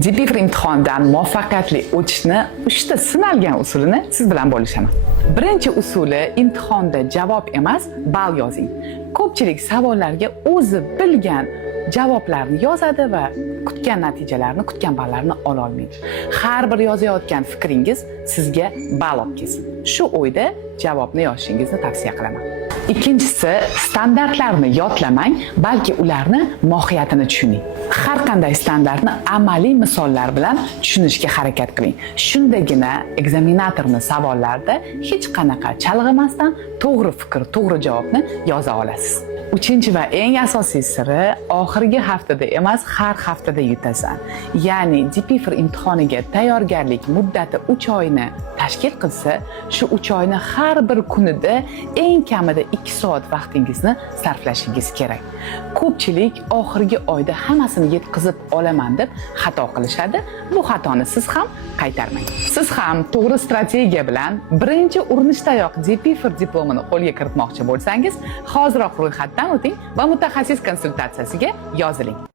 DPFR imtihonidan muvaffaqiyatli o'tishni 3 ta sinalgan usulini siz bilan bo'lishaman. Birinchi usuli imtihonda javob emas, ball yozing. Ko'pchilik savollarga o'zi bilgan javoblarni yozadi va kutgan natijalarni, kutgan ballarni ola olmaydi. Har bir yozayotgan fikringiz sizga ball olib kelsin. Shu o'yda javobni yozishingizni tavsiya qilaman. Ikkinchisi, standartlarni yodlamang, balki ularni mohiyatini tushuning. Har qanday standartni amaliy misollar bilan tushunishga harakat qiling. Shundagina ekzaminatorning savollarida hech qanaqa chalg'imasdan to'g'ri fikr, to'g'ri javobni yoza olasiz. Uchinchi va eng asosiy siri, oxirgi haftada emas, har haftada yutasan. Ya'ni DPFR imtihoniga tayyorgarlik muddati 3 oyni tashkil qilsa, shu 3 oyni har bir kunida eng kamida 2 soat vaqtingizni sarflashingiz kerak. Ko'pchilik oxirgi oyda hammasini yetkazib olaman deb xato qilishadi. Bu xatoni siz ham qaytarmang. Siz ham to'g'ri strategiya bilan birinchi urinishdayoq DPFR diplomini qo'lga kiritmoqchi bo'lsangiz, hoziroq ro'yxatdan o'ting va mutaxassis konsultatsiyasiga yoziling.